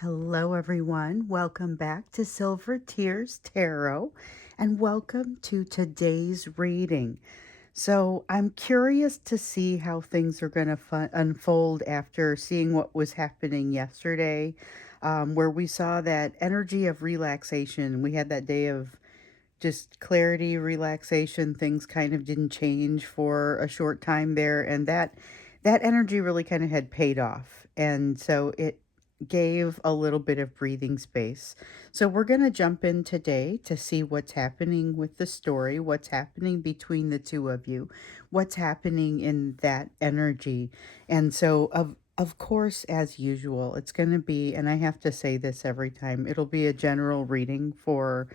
Hello, everyone. Welcome back to Silver Tears Tarot, and welcome to today's reading. So, I'm curious to see how things are going to unfold after seeing what was happening yesterday, where we saw that energy of relaxation. We had that day of just clarity, relaxation. Things kind of didn't change for a short time there, and that energy really kind of had paid off. And so it gave a little bit of breathing space. So we're going to jump in today to see what's happening with the story, what's happening between the two of you, what's happening in that energy. And so of course, as usual, it's going to be, and I have to say this every time, it'll be a general reading for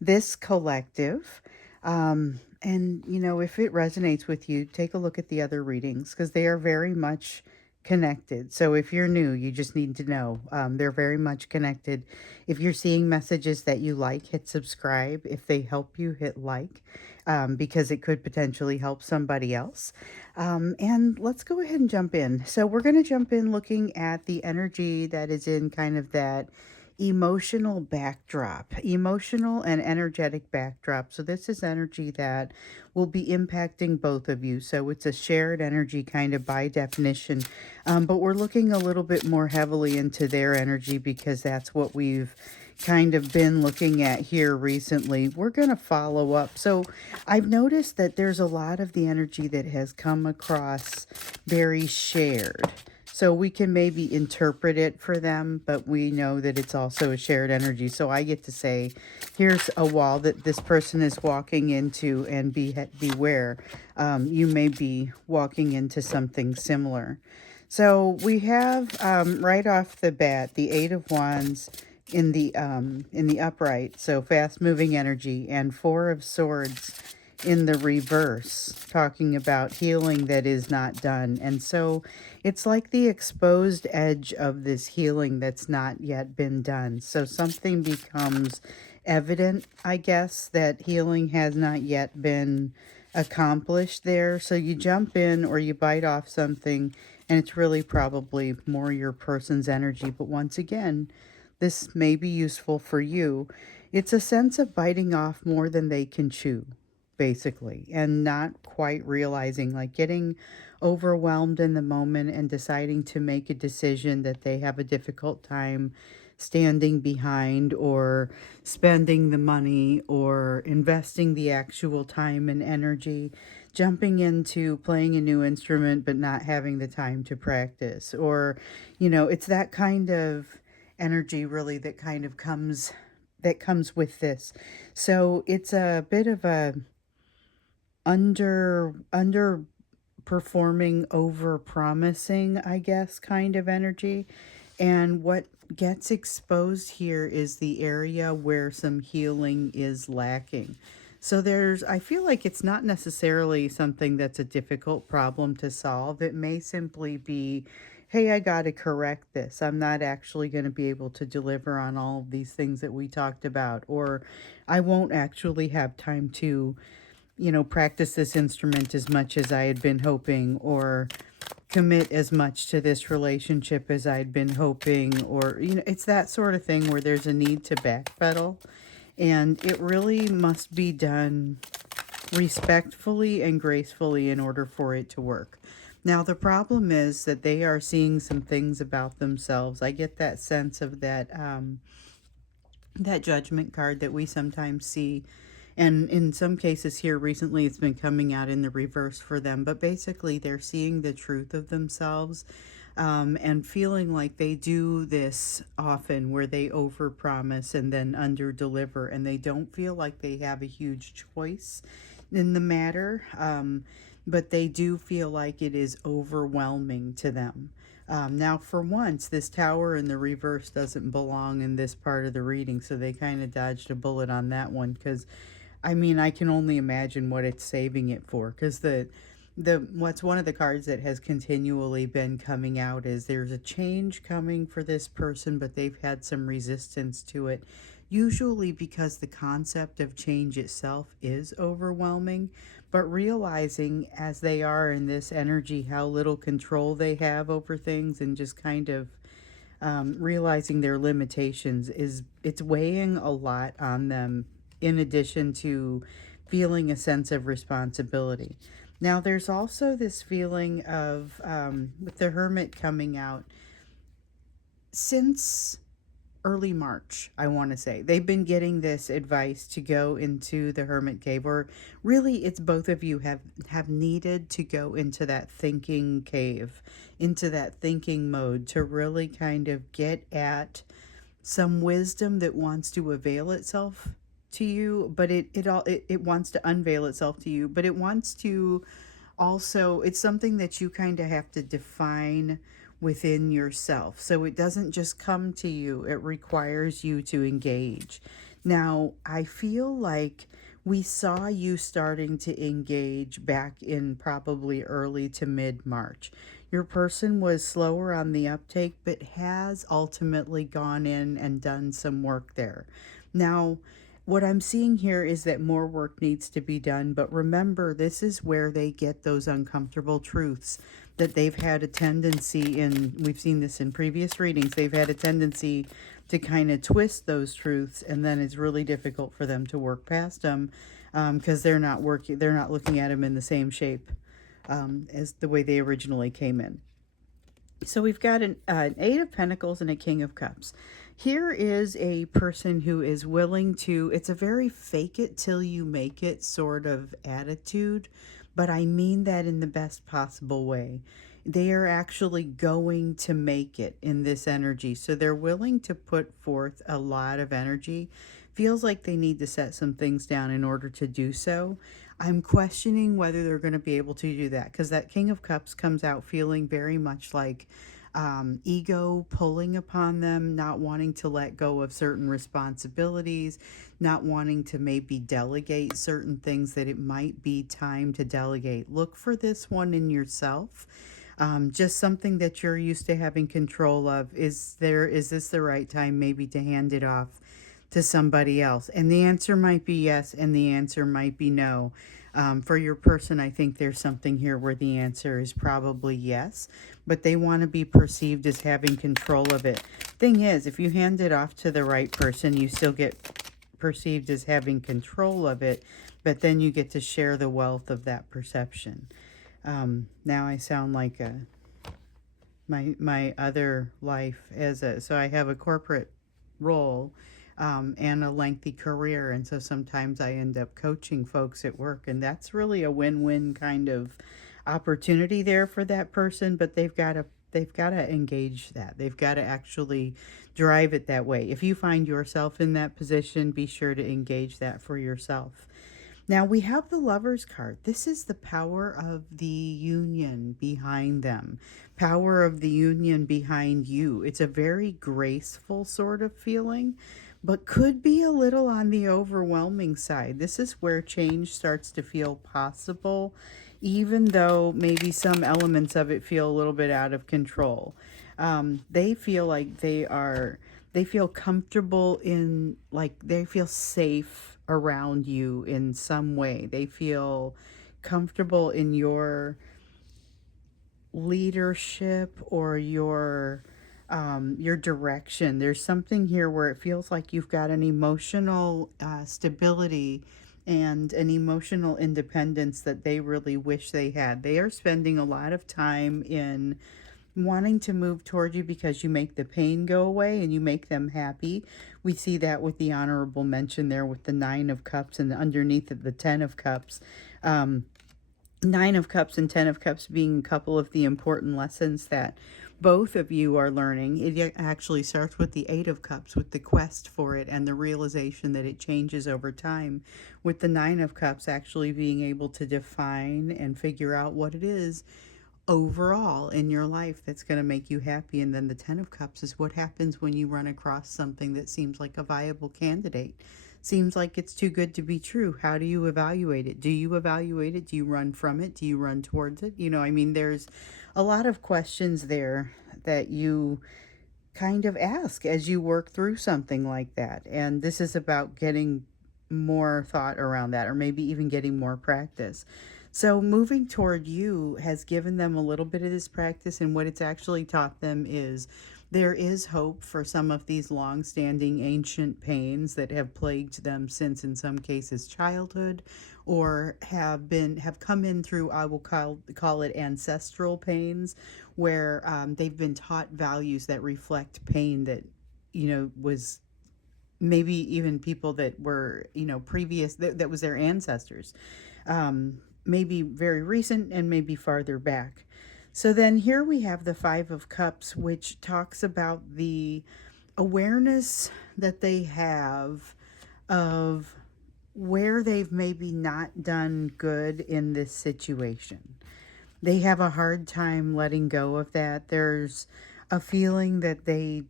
this collective. If it resonates with you, take a look at the other readings because they are very much connected. So if you're new, you just need to know they're very much connected. If you're seeing messages that you like, hit subscribe. If they help you, hit like because it could potentially help somebody else. And let's go ahead and jump in. So we're going to jump in looking at the energy that is in kind of that emotional backdrop, emotional and energetic backdrop. So this is energy that will be impacting both of you. So it's a shared energy kind of by definition. But we're looking a little bit more heavily into their energy because that's what we've kind of been looking at here recently. We're going to follow up. So I've noticed that there's a lot of the energy that has come across very shared. So we can maybe interpret it for them, but we know that it's also a shared energy. So I get to say, here's a wall that this person is walking into, and beware. You may be walking into something similar. So we have right off the bat the Eight of Wands in the upright, so fast moving energy, and Four of Swords in the reverse, talking about healing that is not done. And so it's like the exposed edge of this healing that's not yet been done. So something becomes evident, I guess, that healing has not yet been accomplished there. So you jump in or you bite off something, and it's really probably more your person's energy. But once again, this may be useful for you. It's a sense of biting off more than they can chew, basically, and not quite realizing, like getting overwhelmed in the moment and deciding to make a decision that they have a difficult time standing behind, or spending the money, or investing the actual time and energy, jumping into playing a new instrument but not having the time to practice. Or, it's that kind of energy really that comes with this. So it's a bit of a underperforming, over promising, I guess, kind of energy. And what gets exposed here is the area where some healing is lacking. So I feel like it's not necessarily something that's a difficult problem to solve. It may simply be, hey, I got to correct this. I'm not actually going to be able to deliver on all of these things that we talked about, or I won't actually have time to practice this instrument as much as I had been hoping, or commit as much to this relationship as I'd been hoping, or, it's that sort of thing where there's a need to backpedal. And it really must be done respectfully and gracefully in order for it to work. Now, the problem is that they are seeing some things about themselves. I get that sense of that judgment card that we sometimes see. And in some cases here recently, it's been coming out in the reverse for them. But basically, they're seeing the truth of themselves, and feeling like they do this often where they overpromise and then underdeliver. And they don't feel like they have a huge choice in the matter. But they do feel like it is overwhelming to them. Now, for once, this tower in the reverse doesn't belong in this part of the reading, so they kind of dodged a bullet on that one. Because, I mean, I can only imagine what it's saving it for. Because what's one of the cards that has continually been coming out is there's a change coming for this person, but they've had some resistance to it. Usually because the concept of change itself is overwhelming, but realizing as they are in this energy how little control they have over things, and just kind of realizing their limitations it's weighing a lot on them, in addition to feeling a sense of responsibility. Now, there's also this feeling of, with the Hermit coming out, since early March, I want to say. They've been getting this advice to go into the hermit cave, or really it's both of you have needed to go into that thinking cave, into that thinking mode, to really kind of get at some wisdom that wants to avail itself to you, but it wants to unveil itself to you, but it wants to also, it's something that you kind of have to define within yourself. So it doesn't just come to you, it requires you to engage. Now, I feel like we saw you starting to engage back in probably early to mid March. Your person was slower on the uptake, but has ultimately gone in and done some work there. Now, what I'm seeing here is that more work needs to be done, but remember, this is where they get those uncomfortable truths that they've had a tendency in. We've seen this in previous readings. They've had a tendency to kind of twist those truths, and then it's really difficult for them to work past them, because they're not looking at them in the same shape as the way they originally came in. So we've got an Eight of Pentacles and a King of Cups. Here is a person who is willing to, it's a very fake it till you make it sort of attitude, but I mean that in the best possible way. They are actually going to make it in this energy. So they're willing to put forth a lot of energy. Feels like they need to set some things down in order to do so. I'm questioning whether they're going to be able to do that, because that King of Cups comes out feeling very much like ego pulling upon them, not wanting to let go of certain responsibilities, not wanting to maybe delegate certain things that it might be time to delegate. Look for this one in yourself. Just something that you're used to having control of. Is this the right time maybe to hand it off to somebody else? And the answer might be yes, and the answer might be no. For your person, I think there's something here where the answer is probably yes, but they want to be perceived as having control of it. Thing is, if you hand it off to the right person, you still get perceived as having control of it, but then you get to share the wealth of that perception. Now I sound like my other life so I have a corporate role, and a lengthy career, and so sometimes I end up coaching folks at work, and that's really a win-win kind of opportunity there for that person, but they've got to engage that. They've got to actually drive it that way. If you find yourself in that position, be sure to engage that for yourself. Now we have the Lovers card. This is the power of the union behind them. Power of the union behind you. It's a very graceful sort of feeling, but could be a little on the overwhelming side. This is where change starts to feel possible, even though maybe some elements of it feel a little bit out of control. They feel like they feel comfortable in, like, they feel safe around you in some way. They feel comfortable in your leadership or your direction. There's something here where it feels like you've got an emotional stability and an emotional independence that they really wish they had. They are spending a lot of time in wanting to move toward you because you make the pain go away and you make them happy. We see that with the honorable mention there with the Nine of Cups, and underneath it, the Ten of Cups. Nine of Cups and Ten of Cups being a couple of the important lessons that both of you are learning. It actually starts with the Eight of Cups, with the quest for it and the realization that it changes over time, with the Nine of Cups actually being able to define and figure out what it is overall in your life that's going to make you happy. And then the Ten of Cups is what happens when you run across something that seems like a viable candidate. Seems like it's too good to be true. How do you evaluate it? Do you evaluate it? Do you run from it? Do you run towards it? I mean, there's a lot of questions there that you kind of ask as you work through something like that. And this is about getting more thought around that, or maybe even getting more practice. So moving toward you has given them a little bit of this practice, and what it's actually taught them is There is hope for some of these long-standing ancient pains that have plagued them since, in some cases, childhood, or have come in through, I will call it ancestral pains, where they've been taught values that reflect pain that was maybe even people that were previous, that was their ancestors, maybe very recent and maybe farther back. So then here we have the Five of Cups, which talks about the awareness that they have of where they've maybe not done good in this situation. They have a hard time letting go of that. There's a feeling that they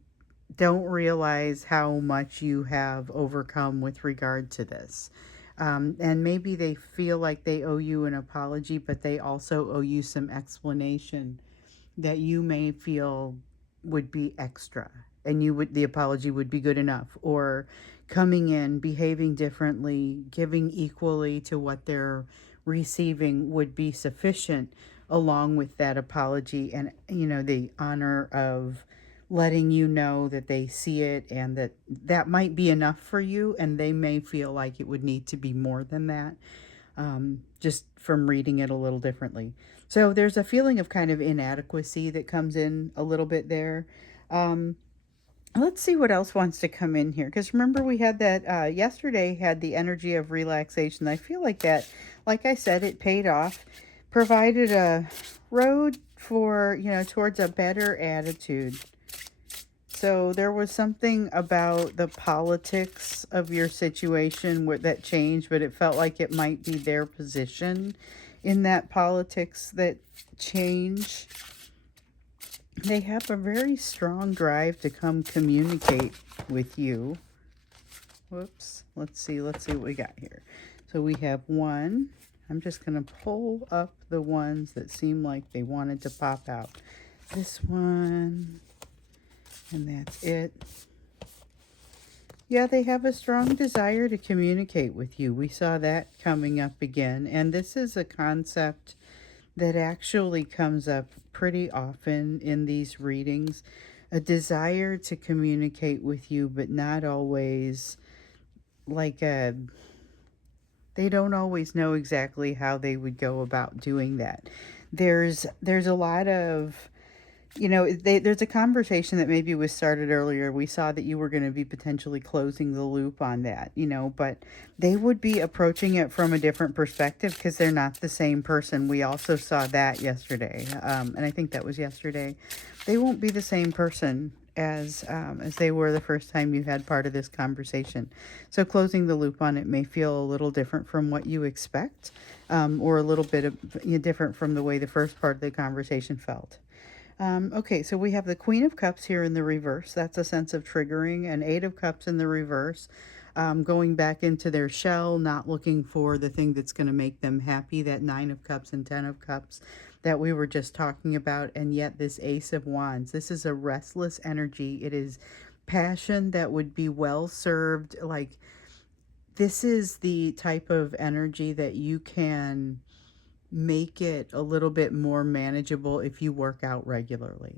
don't realize how much you have overcome with regard to this. And maybe they feel like they owe you an apology, but they also owe you some explanation that you may feel would be extra, and the apology would be good enough, or coming in, behaving differently, giving equally to what they're receiving would be sufficient, along with that apology and the honor of letting you know that they see it, and that might be enough for you, and they may feel like it would need to be more than that, just from reading it a little differently. So there's a feeling of kind of inadequacy that comes in a little bit there. Let's see what else wants to come in here, because remember we had that yesterday, had the energy of relaxation. I feel like that, like I said, it paid off, provided a road for towards a better attitude. So there was something about the politics of your situation that changed, but it felt like it might be their position in that politics that change. They have a very strong drive to come communicate with you. Whoops. Let's see what we got here. So we have one. I'm just going to pull up the ones that seem like they wanted to pop out. This one. And that's it. Yeah, they have a strong desire to communicate with you. We saw that coming up again. And this is a concept that actually comes up pretty often in these readings. A desire to communicate with you, but not always they don't always know exactly how they would go about doing that. There's a lot of there's a conversation that maybe was started earlier. We saw that you were going to be potentially closing the loop on that, but they would be approaching it from a different perspective because they're not the same person. We also saw that yesterday, and I think that was yesterday. They won't be the same person as they were the first time you had part of this conversation. So closing the loop on it may feel a little different from what you expect, or a little bit of, different from the way the first part of the conversation felt. Okay, so we have the Queen of Cups here in the reverse. That's a sense of triggering. And Eight of Cups in the reverse. Going back into their shell, not looking for the thing that's going to make them happy. That Nine of Cups and Ten of Cups that we were just talking about. And yet this Ace of Wands. This is a restless energy. It is passion that would be well served. Like, this is the type of energy that you can make it a little bit more manageable if you work out regularly.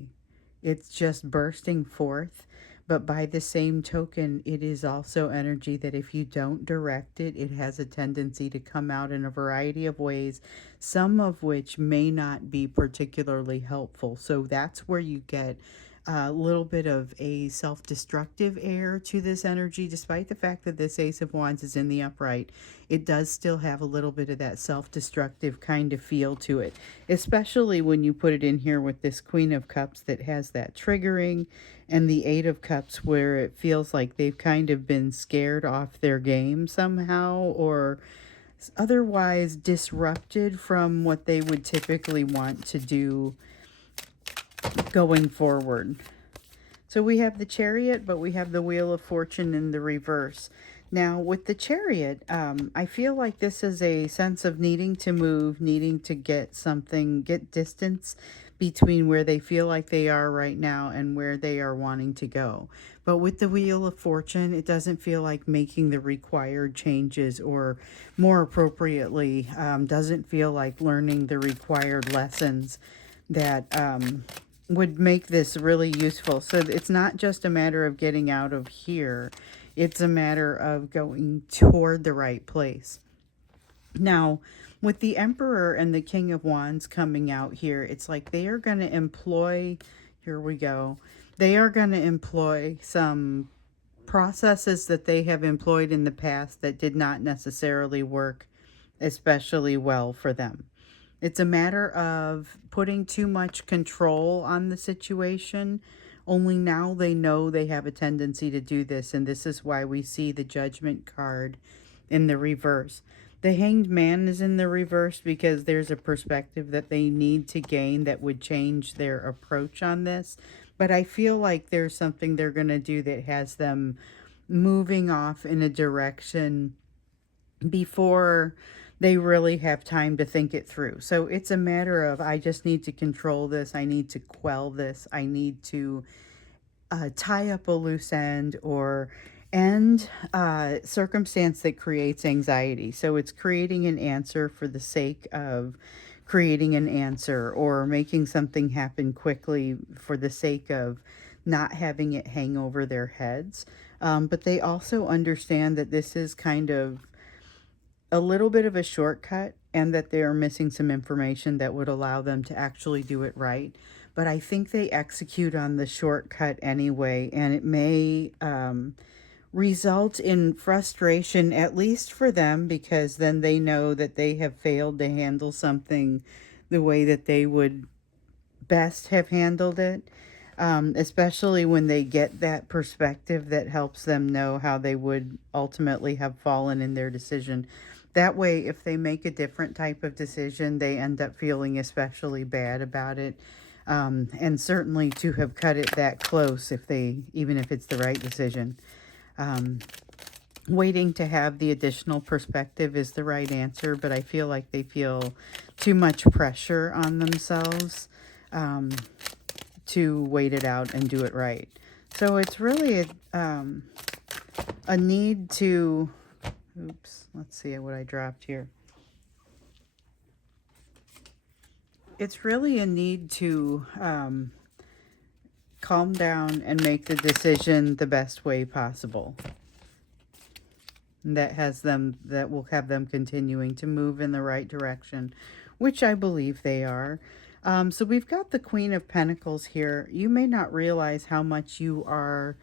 It's just bursting forth, but by the same token, it is also energy that if you don't direct it, it has a tendency to come out in a variety of ways, some of which may not be particularly helpful. So that's where you get a little bit of a self-destructive air to this energy. Despite the fact that this Ace of Wands is in the upright, it does still have a little bit of that self-destructive kind of feel to it, especially when you put it in here with this Queen of Cups that has that triggering, and the Eight of Cups where it feels like they've kind of been scared off their game somehow, or otherwise disrupted from what they would typically want to do going forward. So we have the Chariot, but we have the Wheel of Fortune in the reverse. Now with the Chariot, I feel like this is a sense of needing to move, needing to get distance between where they feel like they are right now and where they are wanting to go. But with the Wheel of Fortune, it doesn't feel like making the required changes, or more appropriately, doesn't feel like learning the required lessons that would make this really useful. So it's not just a matter of getting out of here, it's a matter of going toward the right place. Now, with the Emperor and the King of Wands coming out here, it's like they are going to employ, here we go, they are going to employ some processes that they have employed in the past that did not necessarily work especially well for them. It's a matter of putting too much control on the situation. Only now they know they have a tendency to do this, and this is why we see the Judgment card in the reverse. The Hanged Man is in the reverse because there's a perspective that they need to gain that would change their approach on this. But I feel like there's something they're going to do that has them moving off in a direction before they really have time to think it through. So it's a matter of, I just need to control this. I need to quell this. I need to tie up a loose end or end circumstance that creates anxiety. So it's creating an answer for the sake of creating an answer, or making something happen quickly for the sake of not having it hang over their heads. But they also understand that this is kind of a little bit of a shortcut, and that they're missing some information that would allow them to actually do it right. But I think they execute on the shortcut anyway, and it may result in frustration, at least for them, because then they know that they have failed to handle something the way that they would best have handled it. Especially when they get that perspective that helps them know how they would ultimately have fallen in their decision. That way, if they make a different type of decision, they end up feeling especially bad about it. And certainly to have cut it that close, if they, even if it's the right decision. Waiting to have the additional perspective is the right answer, but I feel like they feel too much pressure on themselves to wait it out and do it right. So it's really a need to, oops, let's see what I dropped here. It's really a need to calm down and make the decision the best way possible. That will have them continuing to move in the right direction, which I believe they are. So we've got the Queen of Pentacles here. You may not realize how much you are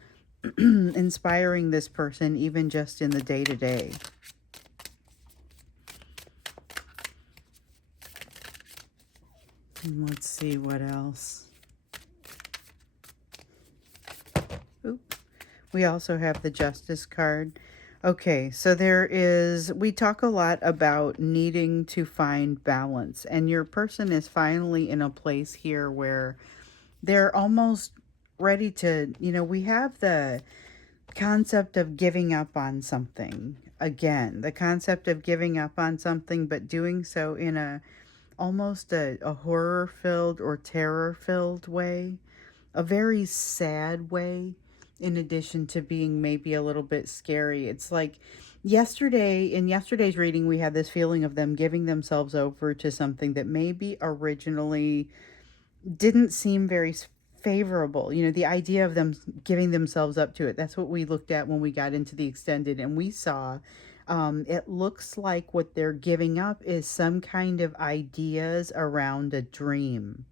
inspiring this person, even just in the day-to-day. Let's see what else. Oop. We also have the Justice card. Okay, so we talk a lot about needing to find balance, and your person is finally in a place here where they're almost ready to, we have the concept of giving up on something. Again, the concept of giving up on something, but doing so in almost a horror-filled or terror-filled way, a very sad way, in addition to being maybe a little bit scary. It's like in yesterday's reading, we had this feeling of them giving themselves over to something that maybe originally didn't seem very favorable. The idea of them giving themselves up to it. That's what we looked at when we got into the extended, and we saw it looks like what they're giving up is some kind of ideas around a dream,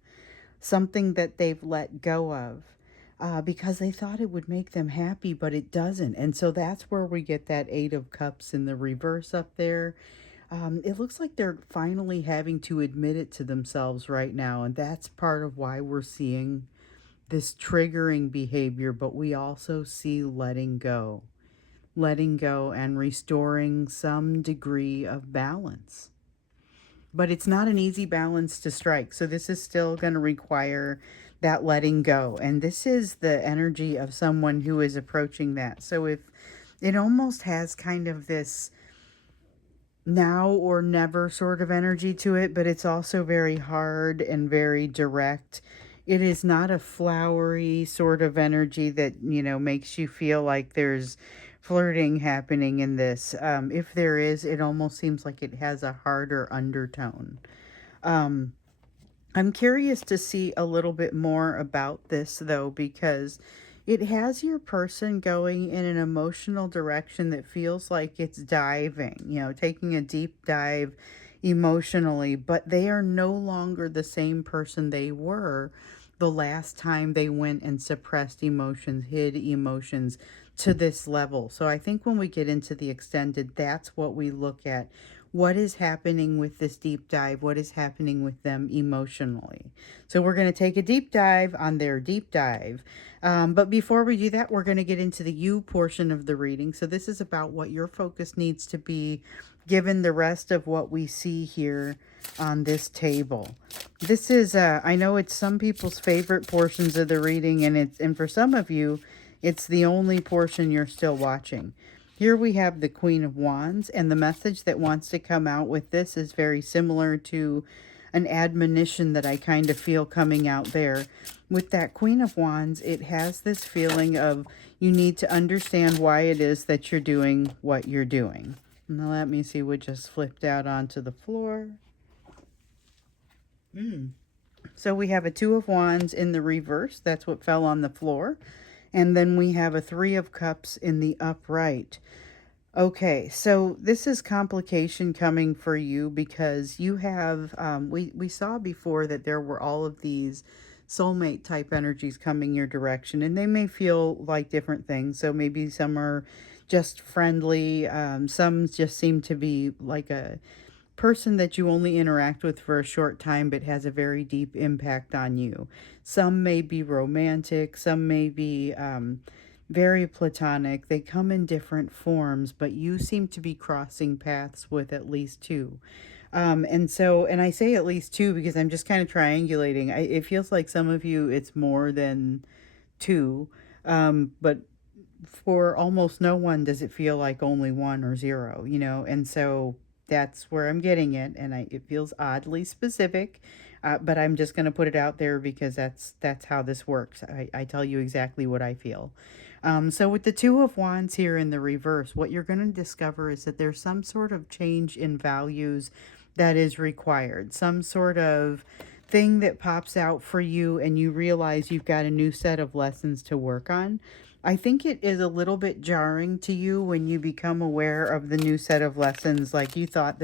something that they've let go of. Because they thought it would make them happy, but it doesn't. And so that's where we get that Eight of Cups in the reverse up there. It looks like they're finally having to admit it to themselves right now. And that's part of why we're seeing this triggering behavior. But we also see letting go and restoring some degree of balance. But it's not an easy balance to strike. So this is still going to require that letting go. And this is the energy of someone who is approaching that. So if it almost has kind of this now or never sort of energy to it, but it's also very hard and very direct. It is not a flowery sort of energy that, makes you feel like there's flirting happening in this. If there is, it almost seems like it has a harder undertone. I'm curious to see a little bit more about this though, because it has your person going in an emotional direction that feels like it's diving, taking a deep dive emotionally, but they are no longer the same person they were the last time they went and suppressed emotions, hid emotions to this level. So I think when we get into the extended, that's what we look at. What is happening with this deep dive? What is happening with them emotionally? So we're going to take a deep dive on their deep dive. But before we do that, we're going to get into the you portion of the reading. So this is about what your focus needs to be given the rest of what we see here on this table. This is, I know it's some people's favorite portions of the reading, and for some of you, it's the only portion you're still watching. Here we have the Queen of Wands, and the message that wants to come out with this is very similar to an admonition that I kind of feel coming out there. With that Queen of Wands, it has this feeling of you need to understand why it is that you're doing what you're doing. Now let me see what just flipped out onto the floor. So we have a Two of Wands in the reverse. That's what fell on the floor. And then we have a Three of Cups in the upright. Okay, so this is complication coming for you because you have, we saw before that there were all of these soulmate type energies coming your direction, and they may feel like different things. So maybe some are just friendly, some just seem to be like a person that you only interact with for a short time but has a very deep impact on you. Some may be romantic, some may be very platonic. They come in different forms, but you seem to be crossing paths with at least two. And I say at least two because I'm just kind of triangulating. It feels like some of you, it's more than two. But for almost no one does it feel like only one or zero, and so that's where I'm getting it, and it feels oddly specific, but I'm just going to put it out there because that's how this works. I tell you exactly what I feel. So with the Two of Wands here in the reverse, what you're going to discover is that there's some sort of change in values that is required, some sort of thing that pops out for you, and you realize you've got a new set of lessons to work on. I think it is a little bit jarring to you when you become aware of the new set of lessons. Like you thought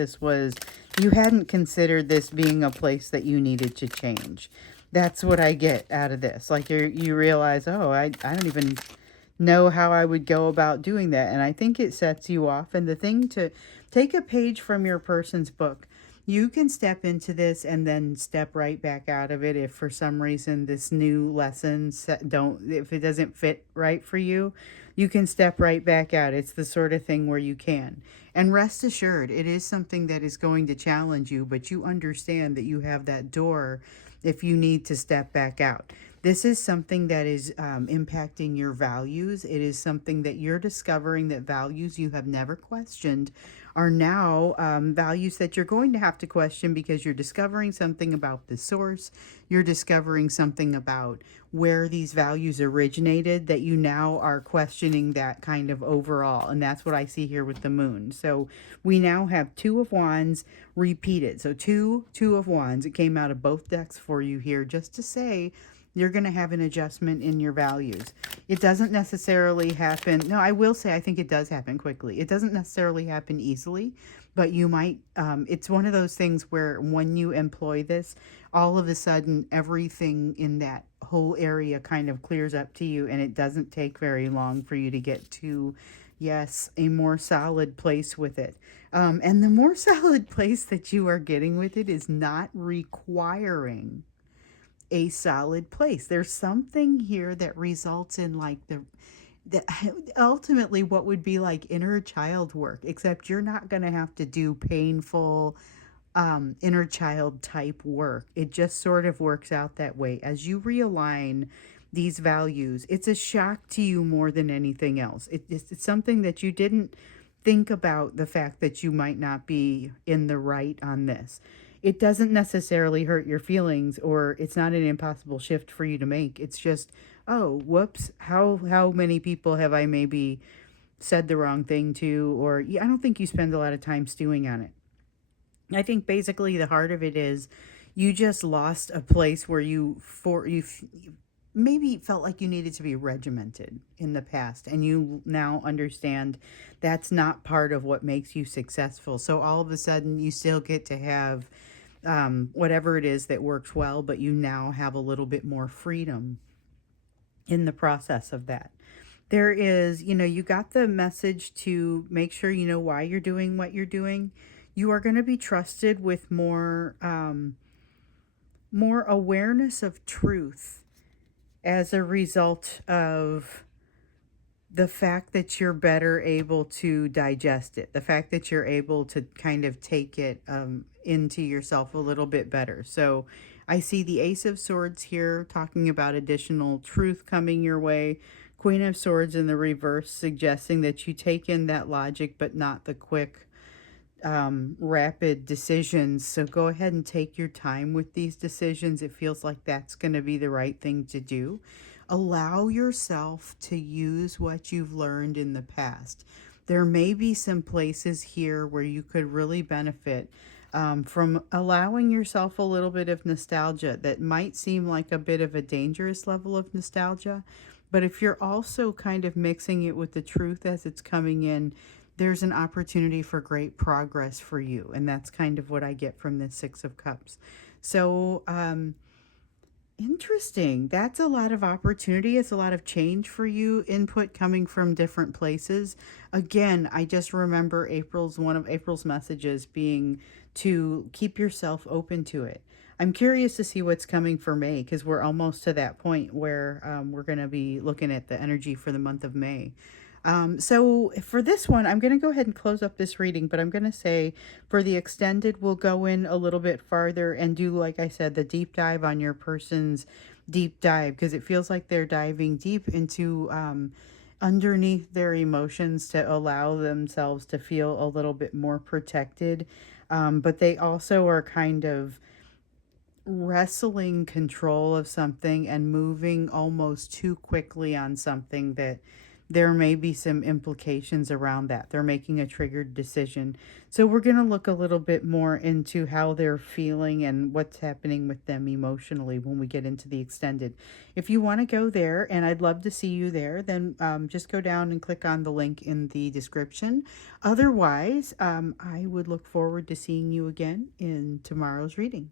you hadn't considered this being a place that you needed to change. That's what I get out of this. Like you realize, oh, I don't even know how I would go about doing that. And I think it sets you off. And the thing to take a page from your person's book. You can step into this and then step right back out of it if for some reason this new lesson if it doesn't fit right for you, you can step right back out. It's the sort of thing where you can. And rest assured, it is something that is going to challenge you, but you understand that you have that door if you need to step back out. This is something that is impacting your values. It is something that you're discovering that values you have never questioned are now values that you're going to have to question because you're discovering something about the source. You're discovering something about where these values originated that you now are questioning that kind of overall. And that's what I see here with the moon. So we now have Two of Wands repeated. So two of Wands. It came out of both decks for you here just to say you're going to have an adjustment in your values. It doesn't necessarily happen. No, I will say I think it does happen quickly. It doesn't necessarily happen easily, but you might, it's one of those things where when you employ this, all of a sudden everything in that whole area kind of clears up to you, and it doesn't take very long for you to get to, yes, a more solid place with it. And the more solid place that you are getting with it is not requiring a solid place. There's something here that results in like the ultimately what would be like inner child work, except you're not going to have to do painful inner child type work. It just sort of works out that way as you realign these values. It's a shock to you more than anything else. It's something that you didn't think about, the fact that you might not be in the right on this. It doesn't necessarily hurt your feelings, or it's not an impossible shift for you to make. It's just, oh, whoops, how many people have I maybe said the wrong thing to? Or I don't think you spend a lot of time stewing on it. I think basically the heart of it is You just lost a place where you maybe felt like you needed to be regimented in the past, and you now understand that's not part of what makes you successful. So all of a sudden you still get to have whatever it is that works well, but you now have a little bit more freedom in the process of that. There is, you got the message to make sure you know why you're doing what you're doing. You are going to be trusted with more awareness of truth as a result of the fact that you're better able to digest it, the fact that you're able to kind of take it into yourself a little bit better. So I see the Ace of Swords here talking about additional truth coming your way. Queen of Swords in the reverse, suggesting that you take in that logic, but not the quick, rapid decisions. So go ahead and take your time with these decisions. It feels like that's going to be the right thing to do. Allow yourself to use what you've learned in the past. There may be some places here where you could really benefit from allowing yourself a little bit of nostalgia that might seem like a bit of a dangerous level of nostalgia. But if you're also kind of mixing it with the truth as it's coming in, there's an opportunity for great progress for you. And that's kind of what I get from this Six of Cups. So, interesting. That's a lot of opportunity. It's a lot of change for you, input coming from different places. Again, I just remember one of April's messages being to keep yourself open to it. I'm curious to see what's coming for May, because we're almost to that point where we're going to be looking at the energy for the month of May. So for this one, I'm going to go ahead and close up this reading, but I'm going to say for the extended, we'll go in a little bit farther and do, like I said, the deep dive on your person's deep dive, because it feels like they're diving deep into underneath their emotions to allow themselves to feel a little bit more protected. But they also are kind of wrestling control of something and moving almost too quickly on something that there may be some implications around that. They're making a triggered decision. So we're going to look a little bit more into how they're feeling and what's happening with them emotionally when we get into the extended. If you want to go there, and I'd love to see you there, then just go down and click on the link in the description. Otherwise, I would look forward to seeing you again in tomorrow's reading.